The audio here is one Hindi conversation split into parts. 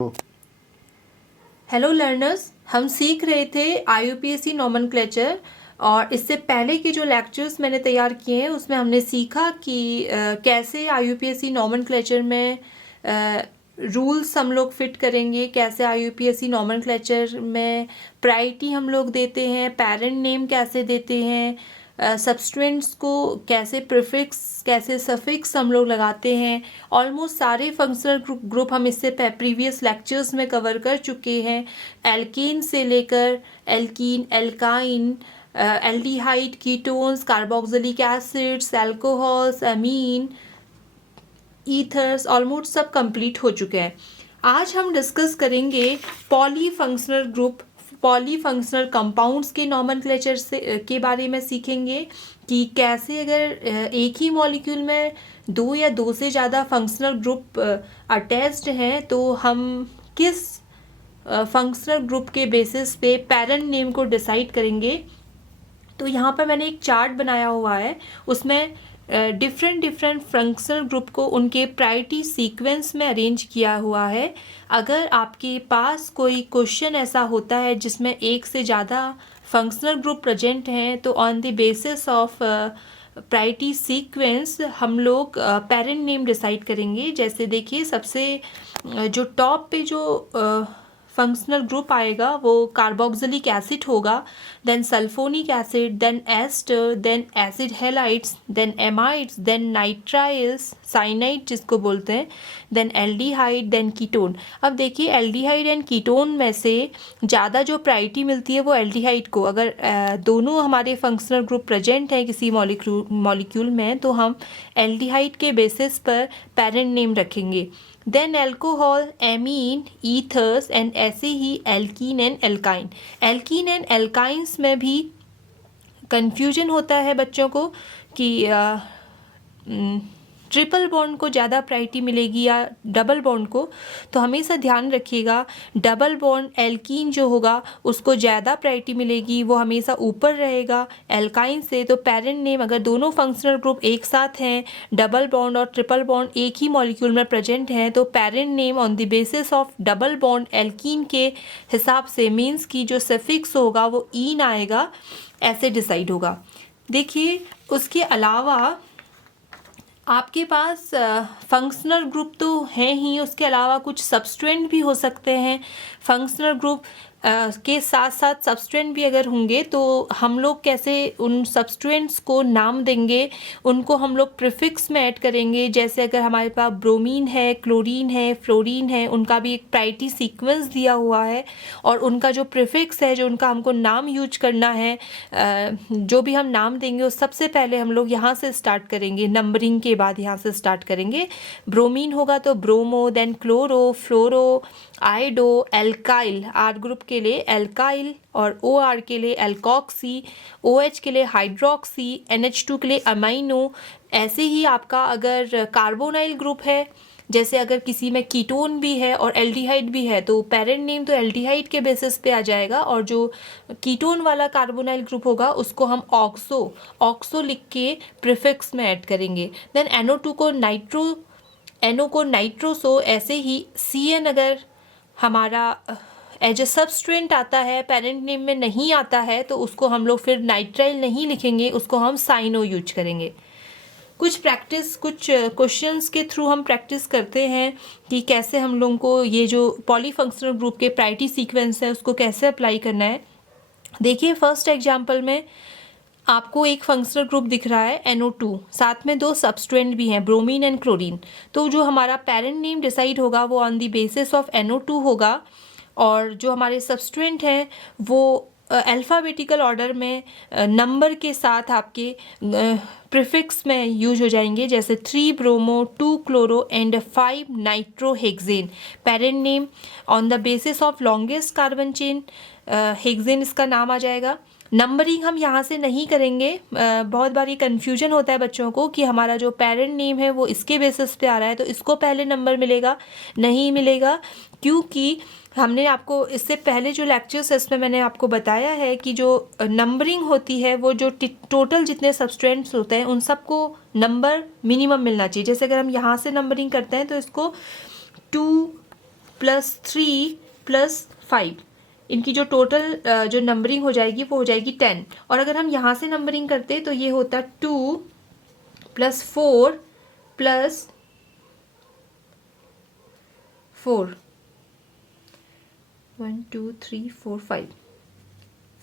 हेलो लर्नर्स, हम सीख रहे थे IUPAC नॉमेनक्लेचर। और इससे पहले के जो लेक्चर्स मैंने तैयार किए हैं उसमें हमने सीखा कि कैसे IUPAC नॉमेनक्लेचर में रूल्स हम लोग फिट करेंगे, कैसे IUPAC नॉमेनक्लेचर में प्रायोरिटी हम लोग देते हैं, पेरेंट नेम कैसे देते हैं, सब्स्टिट्यूएंट्स को कैसे प्रीफिक्स कैसे सफिक्स हम लोग लगाते हैं। ऑलमोस्ट सारे फंक्शनल ग्रुप हम इससे प्रीवियस लेक्चर्स में कवर कर चुके हैं। एल्कीन से लेकर alkene, alkyne, aldehyde, ketones, carboxylic acids, alcohols, amine, ethers, almost सब कंप्लीट हो चुके हैं। आज हम डिस्कस करेंगे पॉलीफंक्शनल ग्रुप, पॉलीफंक्शनल कंपाउंड्स के नॉमेनक्लेचर से के बारे में सीखेंगे कि कैसे अगर एक ही मॉलिक्यूल में दो या दो से ज़्यादा फंक्शनल ग्रुप अटैच्ड हैं तो हम किस फंक्शनल ग्रुप के बेसिस पे पेरेंट नेम को डिसाइड करेंगे। तो यहाँ पर मैंने एक चार्ट बनाया हुआ है, उसमें डिफरेंट फंक्शनल ग्रुप को उनके प्रायोरिटी सीक्वेंस में अरेंज किया हुआ है। अगर आपके पास कोई क्वेश्चन ऐसा होता है जिसमें एक से ज़्यादा फंक्शनल ग्रुप प्रेजेंट हैं तो on the basis of priority sequence हम लोग पेरेंट नेम डिसाइड करेंगे। जैसे देखिए, सबसे जो टॉप पे जो फंक्शनल ग्रुप आएगा वो कार्बोक्सिलिक एसिड होगा, then sulphonic acid, then ester, then acid halides, then amides, then nitriles, cyanide जिसको बोलते हैं, देन एल्डिहाइड, देन कीटोन। अब देखिए, एल्डिहाइड एंड कीटोन में से ज़्यादा जो प्रायोरिटी मिलती है वो एल्डिहाइड को। अगर दोनों हमारे फंक्शनल ग्रुप प्रेजेंट हैं किसी मॉलिक्यूल में तो हम एल्डिहाइड के बेसिस पर पेरेंट नेम रखेंगे। Then alcohol, amine, ethers and ऐसे ही alkene and alkyne. Alkene and alkynes में भी कन्फ्यूजन होता है बच्चों को कि ट्रिपल बॉन्ड को ज़्यादा प्रायोरिटी मिलेगी या डबल बॉन्ड को। तो हमेशा ध्यान रखिएगा, डबल बॉन्ड एल्कीन जो होगा उसको ज़्यादा प्रायोरिटी मिलेगी, वो हमेशा ऊपर रहेगा एल्काइन से। तो पेरेंट नेम अगर दोनों फंक्शनल ग्रुप एक साथ हैं, डबल बॉन्ड और ट्रिपल बॉन्ड एक ही मॉलिक्यूल में प्रेजेंट हैं, तो parent name on the basis of double bond alkene के हिसाब से मीन्स की जो सफिक्स होगा वो ईन आएगा, ऐसे डिसाइड होगा। देखिए, उसके अलावा आपके पास फंक्शनल ग्रुप तो हैं ही, उसके अलावा कुछ सब्स्टिट्यूएंट भी हो सकते हैं। फंक्शनल ग्रुप के साथ साथ सब्स्टिट्यूएंट भी अगर होंगे तो हम लोग कैसे उन सब्स्टिट्यूएंट्स को नाम देंगे, उनको हम लोग प्रीफिक्स में ऐड करेंगे। जैसे अगर हमारे पास ब्रोमीन है, क्लोरीन है, फ्लोरीन है, उनका भी एक प्रायोरिटी सीक्वेंस दिया हुआ है और उनका जो प्रीफिक्स है, जो उनका हमको नाम यूज करना है, जो भी हम नाम देंगे वो सबसे पहले हम लोग यहाँ से स्टार्ट करेंगे, नंबरिंग के बाद यहाँ से स्टार्ट करेंगे। ब्रोमीन होगा तो bromo, then chloro, fluoro, iodo, alkyl, R group के लिए एल्काइल और OR के लिए एल्कॉक्सी, OH के लिए हाइड्रोक्सी, NH2 के लिए अमाइनो। ऐसे ही आपका अगर कार्बोनाइल ग्रुप है, जैसे अगर किसी में कीटोन भी है और एल्डिहाइड भी है तो पेरेंट नेम तो एल्डिहाइड के बेसिस पे आ जाएगा और जो कीटोन वाला कार्बोनाइल ग्रुप होगा उसको हम ऑक्सो लिख के प्रीफिक्स में ऐड करेंगे। देन NO2 को NO को नाइट्रोसो। ऐसे ही CN अगर हमारा एज ए सब्स्टिट्यूएंट आता है, पेरेंट नेम में नहीं आता है, तो उसको हम लोग फिर नाइट्राइल नहीं लिखेंगे, उसको हम साइनो यूज करेंगे। कुछ क्वेश्चंस के थ्रू हम प्रैक्टिस करते हैं कि कैसे हम लोगों को ये जो पॉलीफंक्शनल ग्रुप के प्रायोरिटी सीक्वेंस है उसको कैसे अप्लाई करना है। देखिए, फर्स्ट एग्जांपल में आपको एक फंक्शनल ग्रुप दिख रहा है NO2, साथ में दो सब्स्टिट्यूएंट भी हैं, ब्रोमीन एंड क्लोरीन। तो जो हमारा पेरेंट नेम डिसाइड होगा वो on the basis of NO2 होगा और जो हमारे सब्स्टिट्यूएंट हैं वो अल्फ़ाबेटिकल ऑर्डर में नंबर के साथ आपके प्रीफिक्स में यूज हो जाएंगे, जैसे 3 bromo, 2 chloro and 5 nitrohexane. Parent name on the basis of longest carbon chain hexane इसका नाम आ जाएगा। नंबरिंग हम यहाँ से नहीं करेंगे। बहुत बार ये कन्फ्यूजन होता है बच्चों को कि हमारा जो पेरेंट नेम है वो इसके बेसिस पे आ रहा है तो इसको पहले नंबर मिलेगा, नहीं मिलेगा, क्योंकि हमने आपको इससे पहले जो लेक्चर्स है इसमें मैंने आपको बताया है कि जो नंबरिंग होती है वो जो टोटल जितने सब्स्टिट्यूएंट्स होते हैं उन सबको नंबर मिनिमम मिलना चाहिए। जैसे अगर हम यहाँ से नंबरिंग करते हैं तो इसको 2 +3 + 5, इनकी जो टोटल जो नंबरिंग हो जाएगी वो हो जाएगी 10। और अगर हम यहाँ से नंबरिंग करते तो ये होता 2 + 4 + 4, 1 2 3 4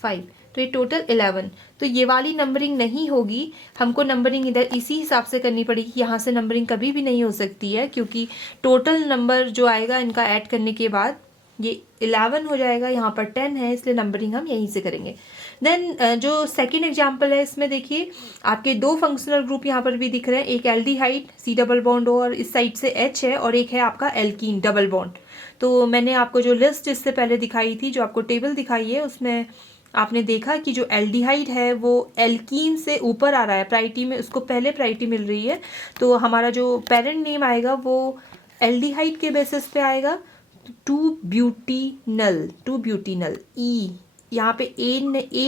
5, तो ये टोटल 11। तो ये वाली नंबरिंग नहीं होगी, हमको नंबरिंग इधर इसी हिसाब से करनी पड़ेगी। यहाँ से नंबरिंग कभी भी नहीं हो सकती है, क्योंकि टोटल नंबर जो आएगा इनका ऐड करने के बाद ये 11 हो जाएगा। यहाँ पर 10 है, इसलिए नंबरिंग हम यहीं से करेंगे। देन जो सेकेंड एग्जाम्पल है, इसमें देखिए आपके दो फंक्शनल ग्रुप यहाँ पर भी दिख रहे हैं। एक एल्डिहाइड C डबल बॉन्ड और इस साइड से H है, और एक है आपका एल्कीन डबल बॉन्ड। तो मैंने आपको जो लिस्ट इससे पहले दिखाई थी, जो आपको टेबल दिखाई है, उसमें आपने देखा कि जो एल्डिहाइड है वो एल्कीन से ऊपर आ रहा है प्रायोरिटी में, उसको पहले प्रायोरिटी मिल रही है। तो हमारा जो पेरेंट नेम आएगा वो एल्डिहाइड के बेसिस पे आएगा 2-ब्यूटीनल ई, यहाँ पे ए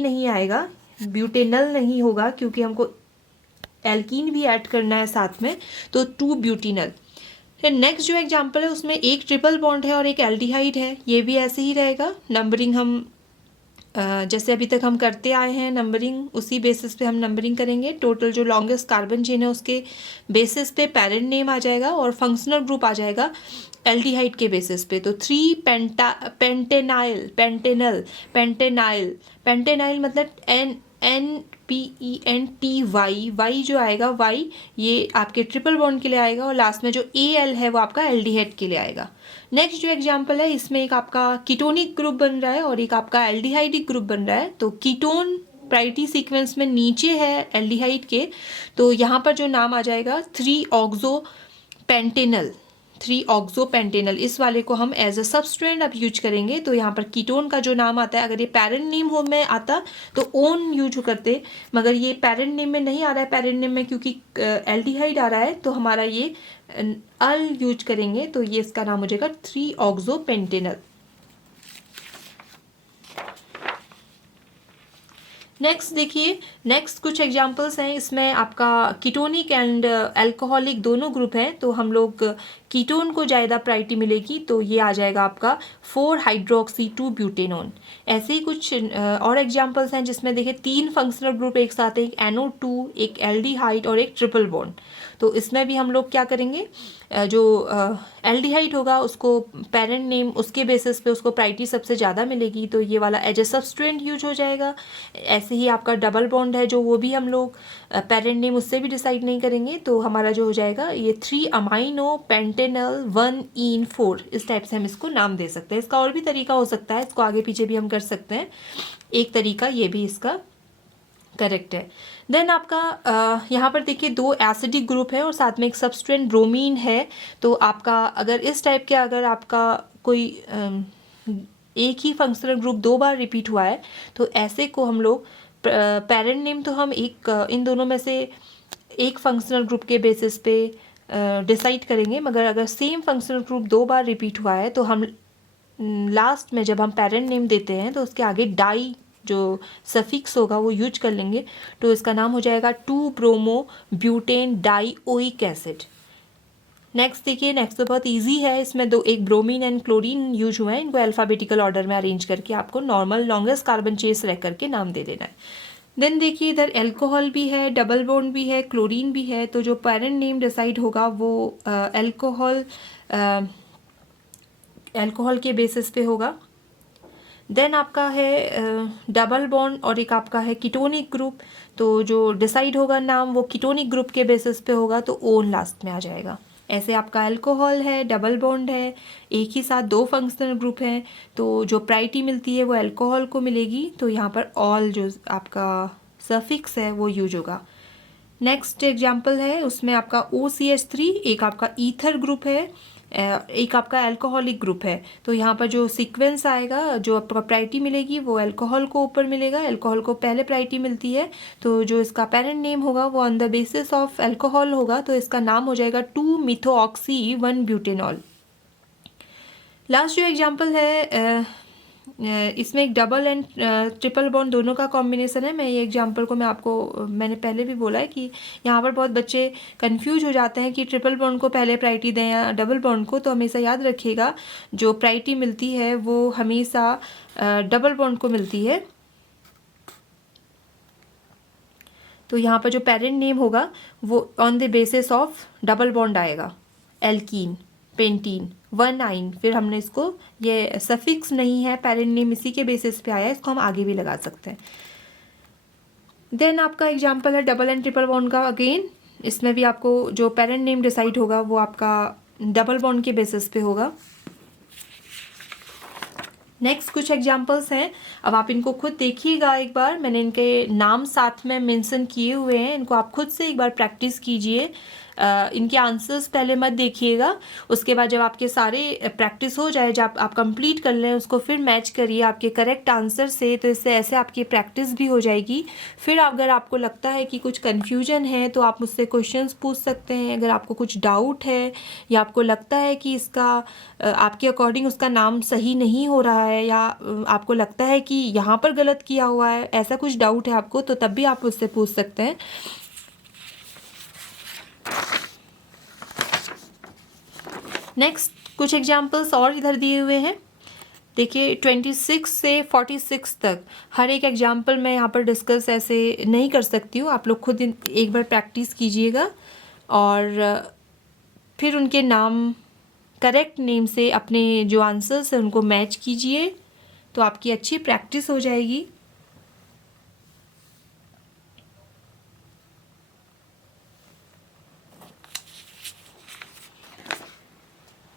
नहीं आएगा, ब्यूटेनल नहीं होगा, क्योंकि हमको एल्कीन भी ऐड करना है साथ में, तो 2-ब्यूटीनल। फिर नेक्स्ट जो एग्जांपल है उसमें एक ट्रिपल बॉन्ड है और एक एल्डिहाइड है, ये भी ऐसे ही रहेगा। नंबरिंग हम जैसे अभी तक हम करते आए हैं, नंबरिंग उसी बेसिस पे हम नंबरिंग करेंगे। टोटल जो लॉन्गेस्ट कार्बन चेन है उसके बेसिस पे पेरेंट नेम आ जाएगा, और फंक्शनल ग्रुप आ जाएगा एल्डिहाइड के बेसिस पे। तो 3 पेंटेनाइल मतलब NPENTY, वाई जो आएगा, वाई ये आपके ट्रिपल बॉन्ड के लिए आएगा, और लास्ट में जो AL है वो आपका एल्डिहाइड के लिए आएगा। नेक्स्ट जो एग्जांपल है, इसमें एक आपका कीटोनिक ग्रुप बन रहा है और एक आपका एल्डिहाइडिक ग्रुप बन रहा है। तो कीटोन प्रायोरिटी सीक्वेंस में नीचे है एल्डिहाइड के, तो यहाँ पर जो नाम आ जाएगा 3-ऑक्सोपेंटेनल, इस वाले को हम एज अ सबस्ट्रेंड अब यूज करेंगे। तो यहाँ पर कीटोन का जो नाम आता है, अगर ये पेरेंट नेम हो में आता तो ओन यूज करते, मगर ये पेरेंट नेम में नहीं आ रहा है। पेरेंट नेम में क्योंकि एल्डिहाइड आ रहा है, तो हमारा ये अल यूज करेंगे, तो ये इसका नाम हो जाएगा 3-ऑक्सोपेंटेनल। नेक्स्ट देखिए, नेक्स्ट कुछ एग्जांपल्स हैं। इसमें आपका कीटोनिक एंड अल्कोहलिक दोनों ग्रुप हैं, तो हम लोग कीटोन को ज़्यादा प्रायोरिटी मिलेगी, तो ये आ जाएगा आपका 4-हाइड्रोक्सी-2-ब्यूटेनोन। ऐसे ही कुछ और एग्जांपल्स हैं जिसमें देखिए 3 फंक्शनल ग्रुप एक साथ हैं, एक NO2, एक एल्डिहाइड और एक ट्रिपल बॉन्ड। तो इसमें भी हम लोग क्या करेंगे, जो एल्डिहाइड होगा उसको पेरेंट नेम उसके बेसिस पे उसको प्रायोरिटी सबसे ज़्यादा मिलेगी, तो ये वाला एज ए सबस्ट्रेंट यूज हो जाएगा। ऐसे ही आपका डबल बॉन्ड है, जो वो भी हम लोग पेरेंट नेम उससे भी डिसाइड नहीं करेंगे, तो हमारा जो हो जाएगा ये 3-अमाइनो-पेंटेनल-1-ईन-4, इस टाइप से हम इसको नाम दे सकते हैं। इसका और भी तरीका हो सकता है, इसको आगे पीछे भी हम कर सकते हैं। एक तरीका ये भी इसका करेक्ट है। देन आपका यहाँ पर देखिए 2 एसिडिक ग्रुप है और साथ में एक सबस्ट्रेंट ब्रोमीन है। तो आपका अगर इस टाइप के अगर आपका कोई एक ही फंक्शनल ग्रुप 2 बार रिपीट हुआ है, तो ऐसे को हम लोग पेरेंट नेम तो हम एक इन दोनों में से एक फंक्शनल ग्रुप के बेसिस पे डिसाइड करेंगे, मगर अगर सेम फंक्शनल ग्रुप 2 बार रिपीट हुआ है तो हम लास्ट में जब हम पेरेंट नेम देते हैं तो उसके आगे डाई जो सफिक्स होगा वो यूज कर लेंगे, तो इसका नाम हो जाएगा 2-ब्रोमो-ब्यूटेन डाइओइक एसिड। नेक्स्ट देखिए, नेक्स्ट तो बहुत इजी है। इसमें एक ब्रोमीन एंड क्लोरीन यूज हुआ है, इनको अल्फ़ाबेटिकल ऑर्डर में अरेंज करके आपको normal longest carbon chain select करके नाम दे देना है। देन देखिए इधर एल्कोहल भी है, डबल बॉन्ड भी है, क्लोरीन भी है, तो जो पेरेंट नेम डिसाइड होगा वो एल्कोहल के बेसिस पे होगा। देन आपका है डबल बॉन्ड और एक आपका है कीटोनिक ग्रुप, तो जो डिसाइड होगा नाम वो कीटोनिक ग्रुप के बेसिस पे होगा, तो ओन लास्ट में आ जाएगा। ऐसे आपका अल्कोहल है, डबल बॉन्ड है, एक ही साथ 2 फंक्शनल ग्रुप हैं, तो जो प्रायोरिटी मिलती है वो अल्कोहल को मिलेगी, तो यहाँ पर ऑल जो आपका सफिक्स है वो यूज होगा। नेक्स्ट एग्जाम्पल है, उसमें आपका OCH3, एक आपका ईथर ग्रुप है, एक आपका अल्कोहलिक ग्रुप है, तो यहाँ पर जो सीक्वेंस आएगा, जो आपका प्रायोरिटी मिलेगी वो अल्कोहल को ऊपर मिलेगा, अल्कोहल को पहले प्रायोरिटी मिलती है, तो जो इसका पेरेंट नेम होगा वो on the basis of alcohol होगा, तो इसका नाम हो जाएगा 2-मिथोऑक्सी-1-ब्यूटेनॉल। लास्ट जो एग्जाम्पल है इसमें एक डबल एंड ट्रिपल बॉन्ड दोनों का कॉम्बिनेशन है। मैं ये एग्जांपल को मैंने पहले भी बोला है कि यहाँ पर बहुत बच्चे कंफ्यूज हो जाते हैं कि ट्रिपल बॉन्ड को पहले प्रायोरिटी दें या डबल बॉन्ड को। तो हमेशा याद रखिएगा जो प्रायोरिटी मिलती है वो हमेशा डबल बॉन्ड को मिलती है। तो यहाँ पर जो पेरेंट नेम होगा वो on the basis of double bond आएगा, एल्कीन, पेंटीन, 1-ine। फिर हमने इसको, ये सफिक्स नहीं है, पेरेंट नेम इसी के बेसिस पे आया है, इसको हम आगे भी लगा सकते हैं। देन आपका एग्जांपल है डबल एंड ट्रिपल बॉन्ड का। अगेन इसमें भी आपको जो पेरेंट नेम डिसाइड होगा वो आपका डबल बॉन्ड के बेसिस पे होगा। नेक्स्ट कुछ एग्जांपल्स हैं, अब आप इनको खुद देखिएगा एक बार। मैंने इनके नाम साथ में मेंशन किए हुए हैं, इनको आप खुद से एक बार प्रैक्टिस कीजिए। इनके आंसर्स पहले मत देखिएगा, उसके बाद जब आपके सारे प्रैक्टिस हो जाए, जब आप कंप्लीट कर लें उसको, फिर मैच करिए आपके करेक्ट आंसर से। तो इससे ऐसे आपकी प्रैक्टिस भी हो जाएगी। फिर अगर आपको लगता है कि कुछ कन्फ्यूजन है तो आप मुझसे क्वेश्चंस पूछ सकते हैं। अगर आपको कुछ डाउट है या आपको लगता है कि इसका आपके अकॉर्डिंग उसका नाम सही नहीं हो रहा है, या आपको लगता है कि यहाँ पर गलत किया हुआ है, ऐसा कुछ डाउट है आपको, तो तब भी आप मुझसे पूछ सकते हैं। नेक्स्ट कुछ एग्जाम्पल्स और इधर दिए हुए हैं। देखिए 26 से 46 तक हर एक एग्जाम्पल मैं यहाँ पर डिस्कस ऐसे नहीं कर सकती हूँ। आप लोग खुद एक बार प्रैक्टिस कीजिएगा और फिर उनके नाम, करेक्ट नेम से अपने जो आंसर्स हैं उनको मैच कीजिए, तो आपकी अच्छी प्रैक्टिस हो जाएगी।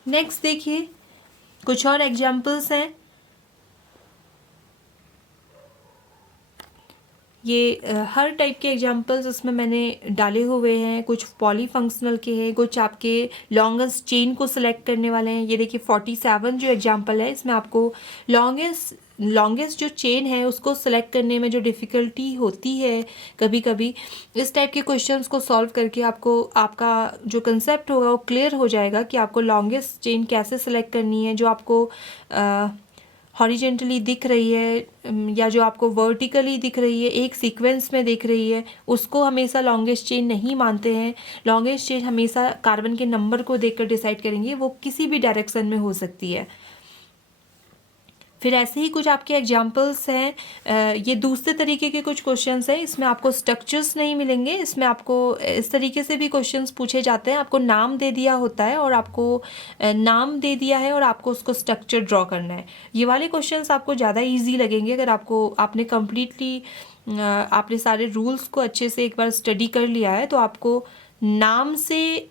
नेक्स्ट देखिए कुछ और एग्जाम्पल्स हैं। ये हर टाइप के एग्जाम्पल्स इसमें मैंने डाले हुए हैं। कुछ पॉलीफंक्शनल के हैं, कुछ आपके लॉन्गेस्ट चेन को सिलेक्ट करने वाले हैं। ये देखिए 47 जो एग्जाम्पल है, इसमें आपको लॉन्गेस्ट जो चेन है उसको सिलेक्ट करने में जो डिफ़िकल्टी होती है कभी कभी, इस टाइप के क्वेश्चंस को सॉल्व करके आपको आपका जो कंसेप्ट होगा वो क्लियर हो जाएगा कि आपको लॉन्गेस्ट चेन कैसे सिलेक्ट करनी है, जो आपको हॉरिजेंटली दिख रही है या जो आपको वर्टिकली दिख रही है, एक सीक्वेंस में दिख रही है, उसको हमेशा लॉन्गेस्ट चेन नहीं मानते हैं। लॉन्गेस्ट चेन हमेशा कार्बन के नंबर को देखकर डिसाइड करेंगे, वो किसी भी डायरेक्शन में हो सकती है। फिर ऐसे ही कुछ आपके एग्जाम्पल्स हैं। ये दूसरे तरीके के कुछ क्वेश्चंस हैं, इसमें आपको स्ट्रक्चर्स नहीं मिलेंगे। इसमें आपको इस तरीके से भी क्वेश्चंस पूछे जाते हैं, आपको नाम दे दिया होता है और आपको नाम दे दिया है और आपको उसको स्ट्रक्चर ड्रॉ करना है। ये वाले क्वेश्चंस आपको ज़्यादा ईजी लगेंगे अगर आपने कम्प्लीटली आपने सारे रूल्स को अच्छे से एक बार स्टडी कर लिया है, तो आपको नाम से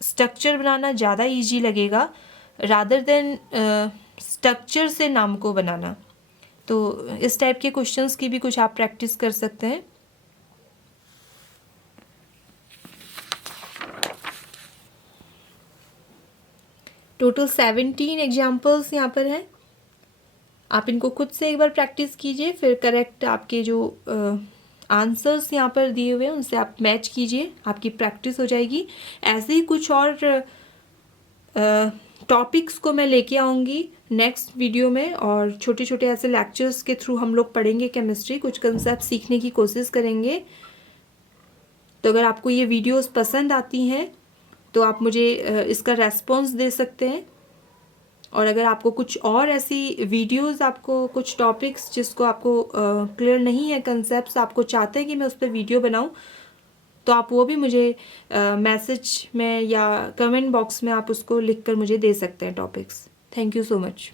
स्ट्रक्चर बनाना ज़्यादा ईजी लगेगा रादर देन स्ट्रक्चर से नाम को बनाना। तो इस टाइप के क्वेश्चंस की भी कुछ आप प्रैक्टिस कर सकते हैं। टोटल 17 एग्जाम्पल्स यहाँ पर हैं। आप इनको खुद से एक बार प्रैक्टिस कीजिए, फिर करेक्ट आपके जो आंसर्स यहाँ पर दिए हुए हैं उनसे आप मैच कीजिए, आपकी प्रैक्टिस हो जाएगी। ऐसे ही कुछ और टॉपिक्स को मैं लेके आऊँगी नेक्स्ट वीडियो में, और छोटे छोटे ऐसे लेक्चर्स के थ्रू हम लोग पढ़ेंगे केमिस्ट्री, कुछ कंसेप्ट सीखने की कोशिश करेंगे। तो अगर आपको ये वीडियोस पसंद आती हैं तो आप मुझे इसका रेस्पॉन्स दे सकते हैं, और अगर आपको कुछ और ऐसी वीडियोस, आपको कुछ टॉपिक्स जिसको आपको क्लियर नहीं है कंसेप्ट्स, आपको चाहते हैं कि मैं उस पर वीडियो बनाऊं, तो आप वो भी मुझे मैसेज में या कमेंट बॉक्स में आप उसको लिखकर मुझे दे सकते हैं topics. Thank you so much.